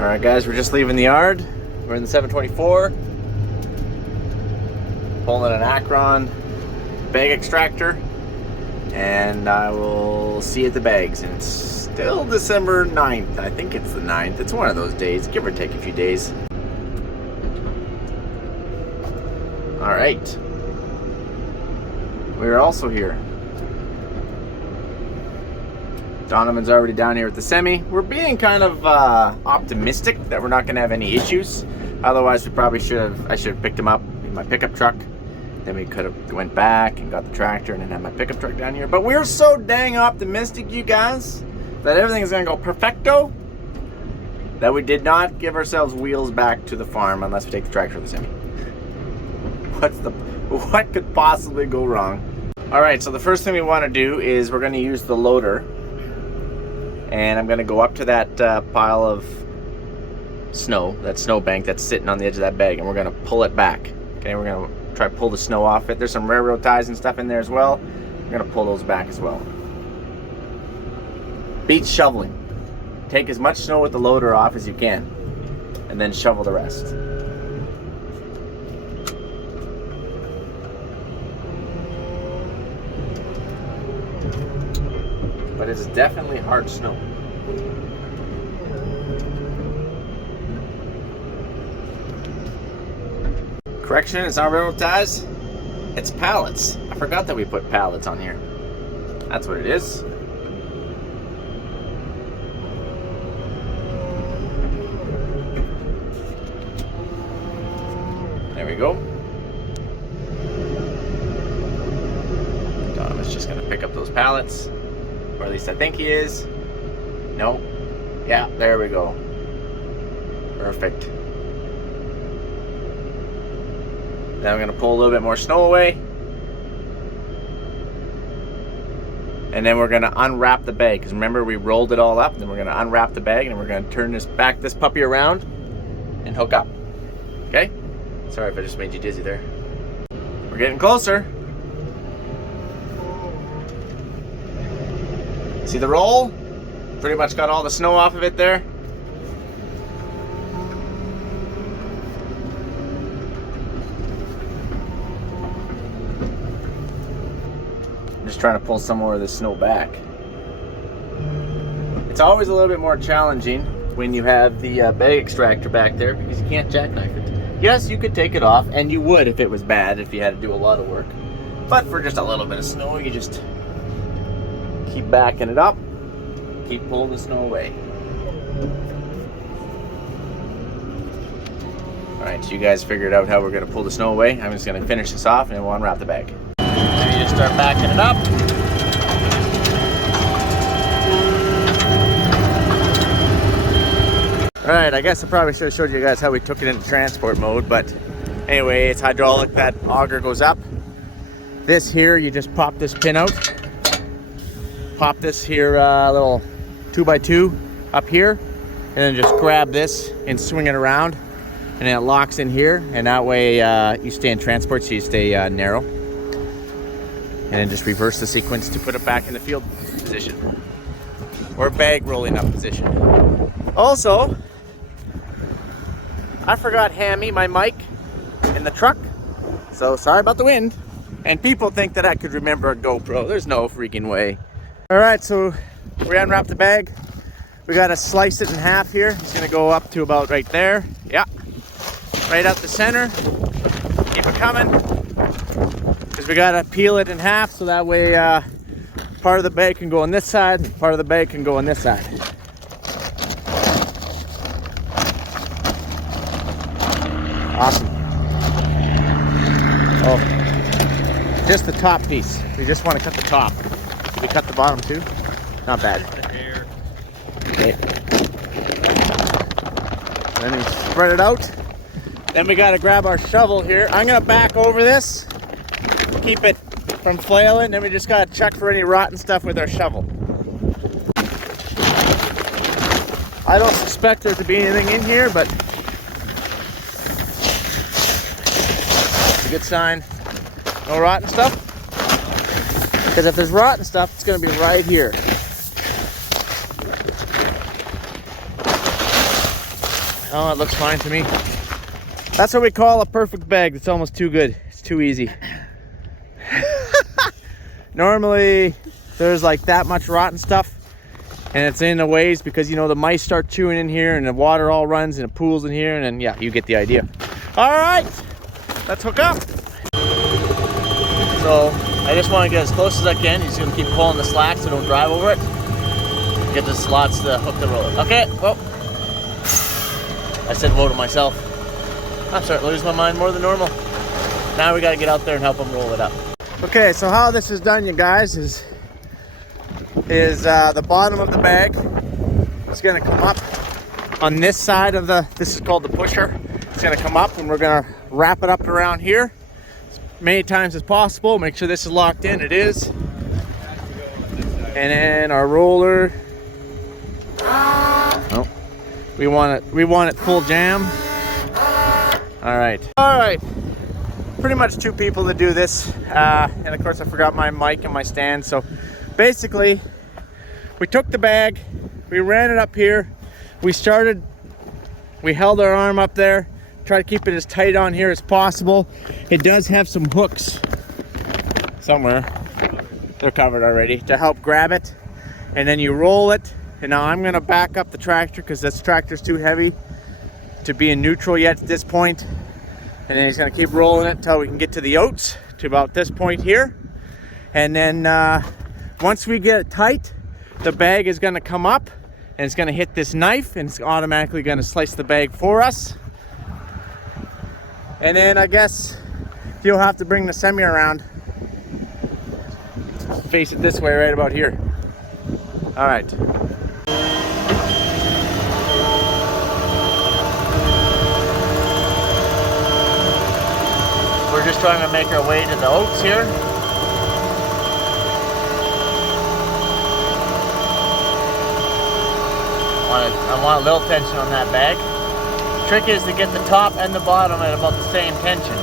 Alright guys, we're just leaving the yard. We're in the 724. Pulling an Akron bag extractor. And I will see you at the bags. And it's still December 9th. I think it's the 9th. It's one of those days, give or take a few days. Alright. We're also here. Donovan's already down here with the semi. We're being kind of optimistic that we're not going to have any issues. Otherwise, we probably I should have picked him up in my pickup truck. Then we could have went back and got the tractor and then had my pickup truck down here. But we're so dang optimistic, you guys, that everything is going to go perfecto, that we did not give ourselves wheels back to the farm unless we take the tractor or the semi. What could possibly go wrong? All right, so the first thing we want to do is we're going to use the loader. And I'm going to go up to that pile of snow, that snow bank that's sitting on the edge of that bag, and we're going to pull it back. Okay, we're going to try to pull the snow off it. There's some railroad ties and stuff in there as well. We're going to pull those back as well. Beats shoveling. Take as much snow with the loader off as you can, and then shovel the rest. But it's definitely hard snow. Correction, it's not railroad ties. It's pallets. I forgot that we put pallets on here. That's what it is. There we go. Donovan's just gonna pick up those pallets. Or at least I think he is. No. Yeah, there we go. Perfect. Now I'm going to pull a little bit more snow away. And then we're going to unwrap the bag. Because remember, we rolled it all up. Then we're going to unwrap the bag. And we're going to turn this puppy around and hook up. Okay? Sorry if I just made you dizzy there. We're getting closer. See the roll? Pretty much got all the snow off of it there. I'm just trying to pull some more of the snow back. It's always a little bit more challenging when you have the bag extractor back there because you can't jackknife it. Yes, you could take it off, and you would if it was bad, if you had to do a lot of work. But for just a little bit of snow, you just keep backing it up, keep pulling the snow away. Alright, so you guys figured out how we're going to pull the snow away. I'm just going to finish this off and then we'll unwrap the bag. Then you just start backing it up. Alright, I guess I probably should have showed you guys how we took it into transport mode, but anyway, it's hydraulic. That auger goes up. This here, you just pop this pin out. Pop this here little 2x2 up here, and then just grab this and swing it around, and then it locks in here, and that way you stay in transport, so you stay narrow. And then just reverse the sequence to put it back in the field position or bag rolling up position. Also, I forgot Hammy, my mic, in the truck, so sorry about the wind. And people think that I could remember a GoPro. There's no freaking way. All right, so we unwrapped the bag. We got to slice it in half here. It's gonna go up to about right there. Yeah, right out the center. Keep it coming, because we got to peel it in half so that way part of the bag can go on this side and part of the bag can go on this side. Awesome. Oh, just the top piece. We just want to cut the top. Did we cut the bottom too? Not bad. Okay. Then we spread it out. Then we got to grab our shovel here. I'm going to back over this, keep it from flailing. Then we just got to check for any rotten stuff with our shovel. I don't suspect there to be anything in here, but it's a good sign. No rotten stuff. Because if there's rotten stuff, it's going to be right here. Oh, it looks fine to me. That's what we call a perfect bag. It's almost too good. It's too easy. Normally, there's like that much rotten stuff, and it's in the ways because, you know, the mice start chewing in here and the water all runs and it pools in here, and then, yeah, you get the idea. All right, let's hook up. So I just want to get as close as I can. You're just going to keep pulling the slack so don't drive over it. Get the slots to hook the roller. Okay, well, I said whoa to myself. I'm starting to lose my mind more than normal. Now we got to get out there and help them roll it up. Okay, so how this is done, you guys, is the bottom of the bag is going to come up on this side of this is called the pusher. It's going to come up and we're going to wrap it up around here as many times as possible. Make sure this is locked in. It is. And then our roller. Oh, we want it full jam. All right. Pretty much 2 people to do this, and of course I forgot my mic and my stand. So basically, we took the bag, we ran it up here, we held our arm up there, try to keep it as tight on here as possible. It does have some hooks somewhere, they're covered already, to help grab it, and then you roll it. And now I'm gonna back up the tractor because this tractor's too heavy to be in neutral yet at this point. And then he's gonna keep rolling it until we can get to the oats, to about this point here. And then once we get it tight, the bag is gonna come up and it's gonna hit this knife and it's automatically gonna slice the bag for us. And then I guess you'll have to bring the semi around. Face it this way right about here. All right. We're just trying to make our way to the oats here. I want a little tension on that bag. The trick is to get the top and the bottom at about the same tension.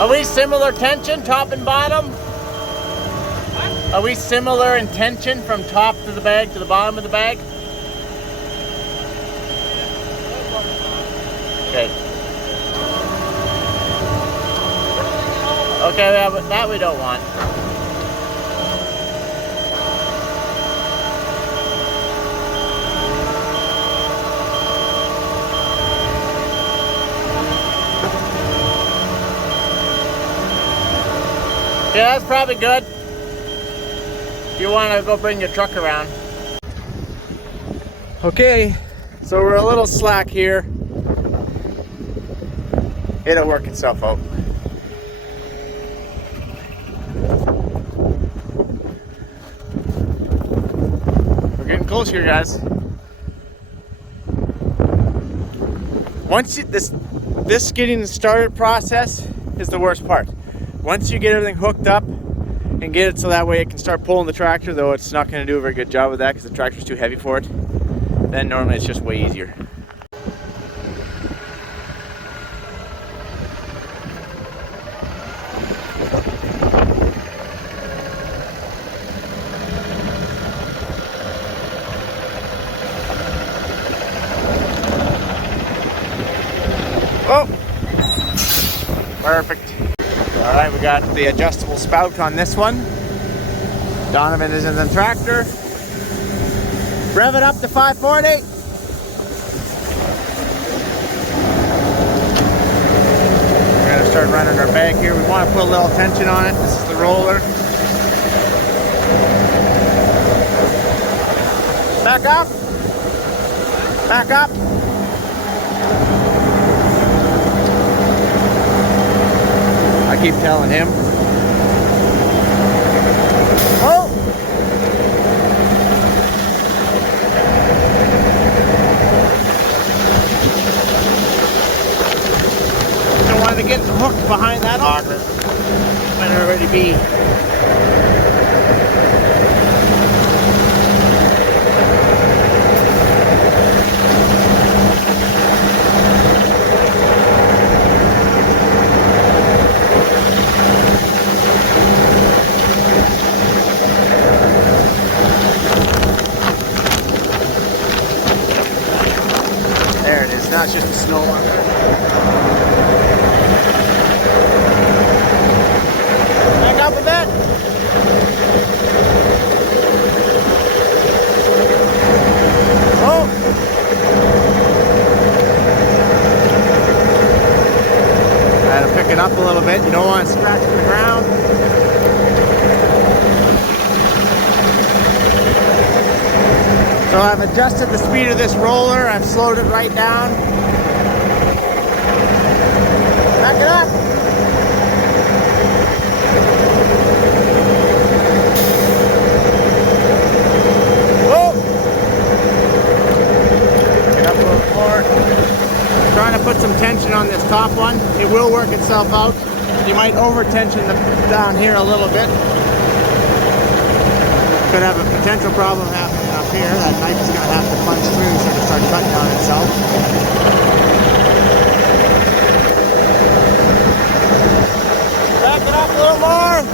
Are we similar tension, top and bottom? What? Are we similar in tension from top to the bag to the bottom of the bag? Okay. Okay, that we don't want. Yeah, that's probably good. If you want to go bring your truck around. Okay, so we're a little slack here. It'll work itself out. We're getting close here, guys. Once you, this getting started process is the worst part. Once you get everything hooked up and get it so that way it can start pulling the tractor, though it's not going to do a very good job with that because the tractor's too heavy for it, then normally it's just way easier. Oh! Perfect. All right, we got the adjustable spout on this one. Donovan is in the tractor. Rev it up to 540. We're gonna start running our bag here. We want to put a little tension on it. This is the roller. Back up. Back up. I keep telling him. Oh! Don't want to get hooked behind that auger. Might already be. Now it's just a snow auger. Back up a bit. Oh! Gotta pick it up a little bit. You don't want to scratch the ground. So I've adjusted the speed of this roller. I've slowed it right down. Back it up. Whoa! Back it up a little more. I'm trying to put some tension on this top one. It will work itself out. You might over tension down here a little bit. Could have a potential problem happening up here. That knife is going to have to punch through so to start cutting on itself. Back it up a little more.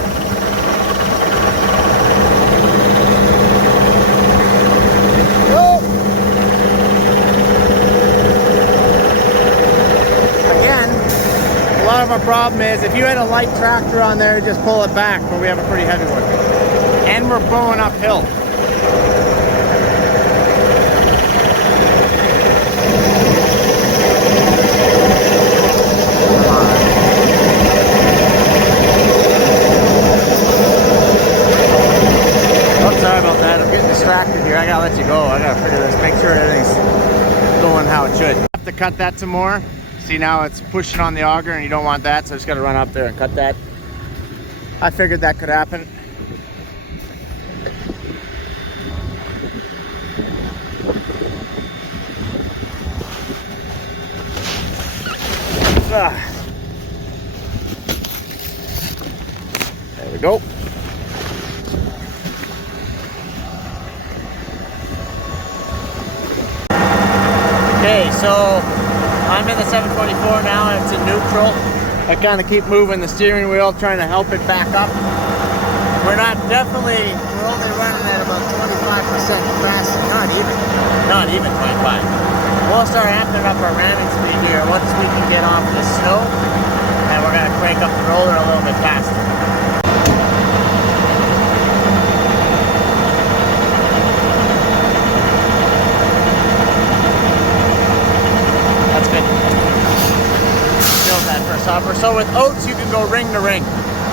Whoa. Again, a lot of our problem is if you had a light tractor on there, just pull it back, but we have a pretty heavy one. And we're going uphill. Oh, sorry about that. I'm getting distracted here. I gotta let you go. I gotta figure this, make sure everything's going how it should. I have to cut that some more. See, now it's pushing on the auger and you don't want that, so I just gotta run up there and cut that. I figured that could happen. There we go. Okay, so I'm in the 724 now and it's in neutral. I kind of keep moving the steering wheel, trying to help it back up. We're only running at about 25% faster, not even 25. We'll start amping up our ramming speed here once we can get off the snow, and we're going to crank up the roller a little bit faster. That's good. Build that first hopper. So with oats, you can go ring to ring.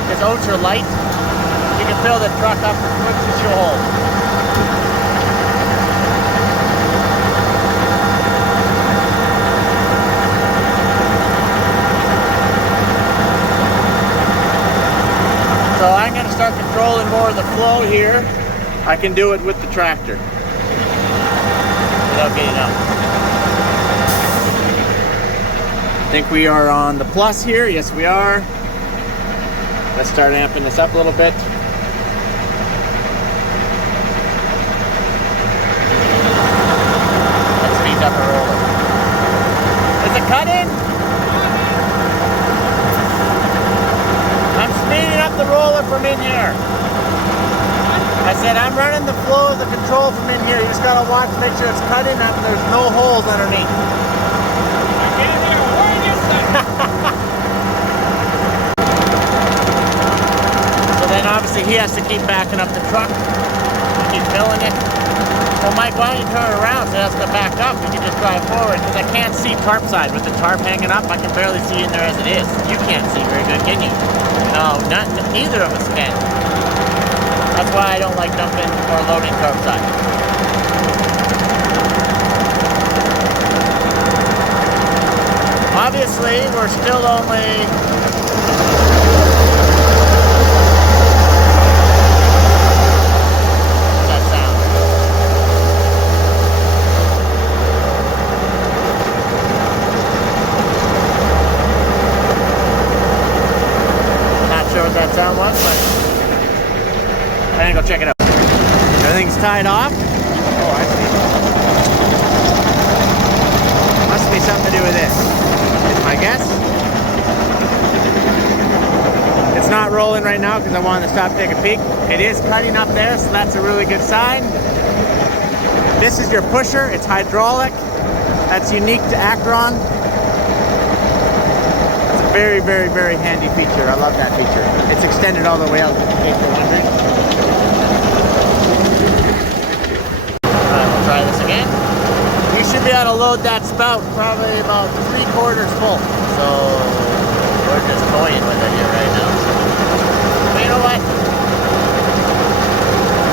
Because oats are light, you can fill the truck up as much as you hold. So I'm going to start controlling more of the flow here. I can do it with the tractor without getting up. I think we are on the plus here. Yes, we are. Let's start amping this up a little bit. That speeds up our roller. Is it cut in? I'm speeding up the roller from in here. I said I'm running the flow of the control from in here. You just gotta watch, make sure it's cut in and there's no holes underneath. I can't hear a word you said. So then obviously he has to keep backing up the truck, keep filling it. Well, Mike, why don't you turn it around so it has to back up? We can just drive forward because I can't see tarp side. With the tarp hanging up, I can barely see in there as it is. You can't see very good, can you? No, neither of us can. That's why I don't like dumping or loading tarp side. Obviously, we're still only... that sound was, but I'm gonna go check it out. Everything's tied off. Oh, I see. Must be something to do with this, I guess. It's not rolling right now because I wanted to stop and take a peek. It is cutting up there, so that's a really good sign. This is your pusher. It's hydraulic. That's unique to Akron. It's a very, very, very handy feature. I love that feature. It's extended all the way out to the K400. Alright, we'll try this again. You should be able to load that spout probably about 3/4 full. So we're just toying with it here right now. But you know what?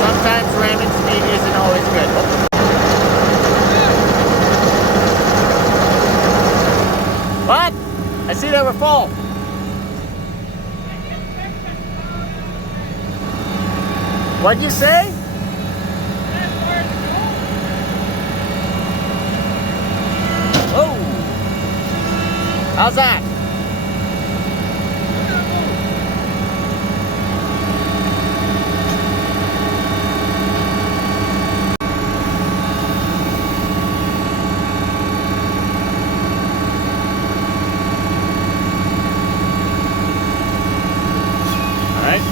Sometimes ramming speed isn't always good. What? I see they were full. What'd you say? Oh, how's that? All right.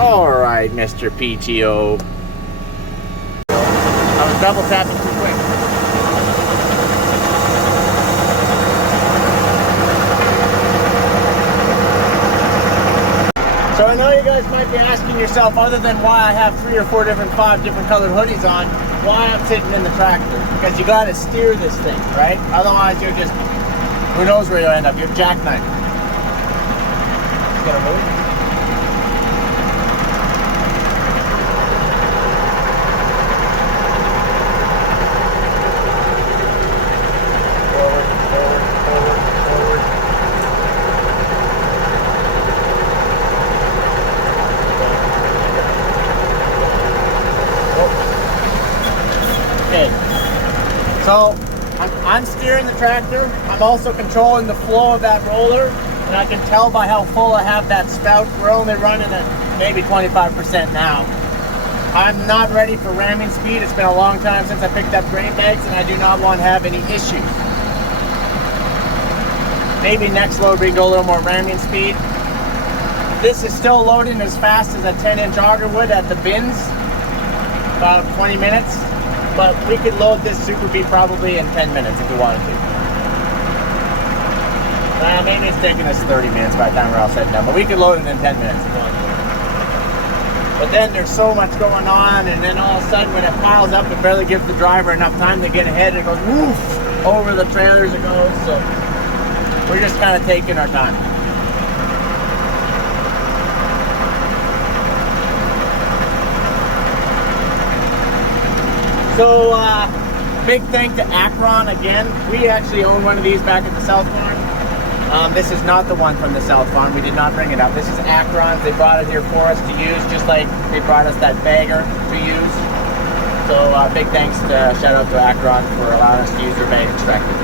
Alright, Mr. PTO. I was double tapping too quick. So I know you guys might be asking yourself, other than why I have 3 or 4 different, 5 different colored hoodies on, why I'm sitting in the tractor. Because you gotta steer this thing, right? Otherwise you're just, who knows where you'll end up. You're jackknifed. It's gonna move. So I'm steering the tractor. I'm also controlling the flow of that roller, and I can tell by how full I have that spout. We're only running at maybe 25% now. I'm not ready for ramming speed. It's been a long time since I picked up grain bags, and I do not want to have any issues. Maybe next load we can go a little more ramming speed. This is still loading as fast as a 10-inch auger would at the bins, about 20 minutes. But we could load this Super Beat probably in 10 minutes if we wanted to. Maybe it's taking us 30 minutes by the time we're all set down, but we could load it in 10 minutes if we wanted to. But then there's so much going on, and then all of a sudden when it piles up, it barely gives the driver enough time to get ahead, and it goes woof over the trailers it goes. So we're just kind of taking our time. So, big thank to Akron again. We actually own one of these back at the South Farm. This is not the one from the South Farm. We did not bring it up. This is Akron's. They brought it here for us to use, just like they brought us that bagger to use. So, big thanks to, shout out to Akron for allowing us to use their bag extractor.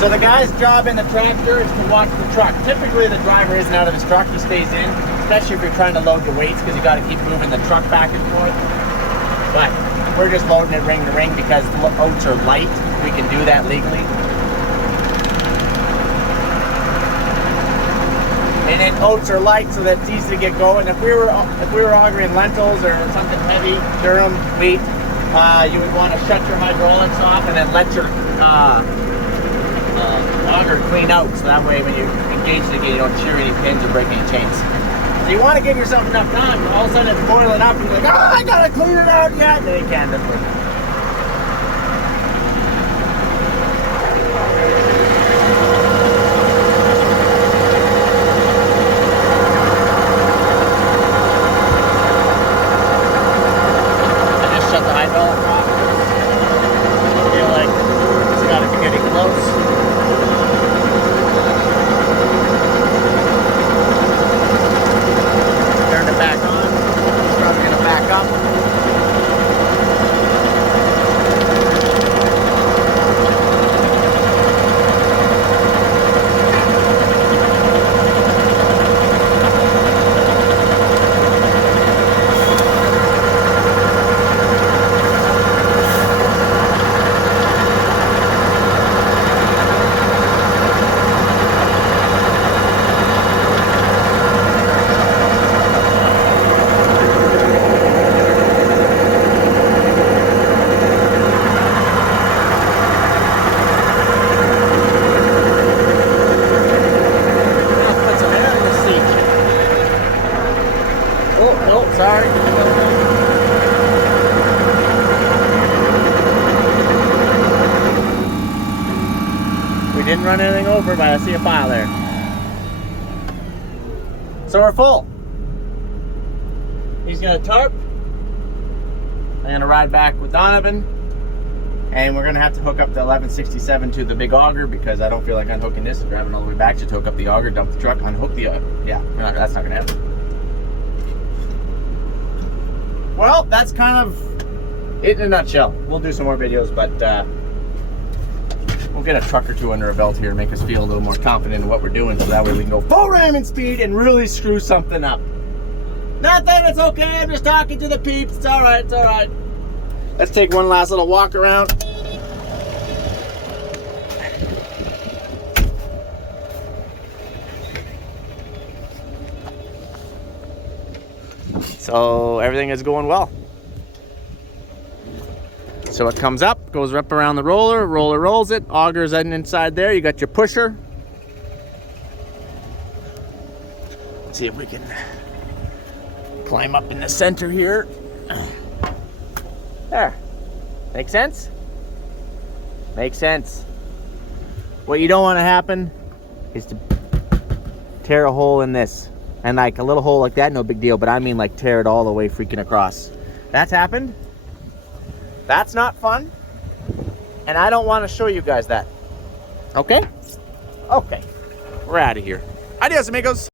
So the guy's job in the tractor is to watch the truck. Typically the driver isn't out of his truck, he stays in, especially if you're trying to load the weights because you got to keep moving the truck back and forth. But we're just loading it ring to ring because oats are light. We can do that legally. And then oats are light so that it's easy to get going. If we were augering lentils or something heavy, durum, wheat, you would want to shut your hydraulics off and then let your auger clean out, so that way when you engage it again you don't shear any pins or break any chains. So you want to give yourself enough time, but all of a sudden it's boiling up and you're like, oh, I gotta clean it out yet. Then you can't. I just shut the hydraulic off. I feel like it's gotta be getting close. Back on. It's probably going to back up. We didn't run anything over, but I see a pile there. So we're full. He's gonna tarp. I'm gonna ride back with Donovan, and we're gonna have to hook up the 1167 to the big auger because I don't feel like unhooking this and driving all the way back. Just hook up the auger, dump the truck, unhook the yeah, that's not gonna happen. Well, that's kind of it in a nutshell. We'll do some more videos, but we'll get a truck or two under our belt here to make us feel a little more confident in what we're doing, so that way we can go full ramming speed and really screw something up. Not that it's okay, I'm just talking to the peeps. It's all right, it's all right. Let's take one last little walk around. So everything is going well. So it comes up, goes up around the roller, roller rolls it, augers in inside there. You got your pusher. Let's see if we can climb up in the center here. There. Make sense? Makes sense. What you don't want to happen is to tear a hole in this. And like a little hole like that, no big deal, but I mean like tear it all the way freaking across. That's happened. That's not fun. And I don't want to show you guys that. Okay? Okay. We're out of here. Adios, amigos.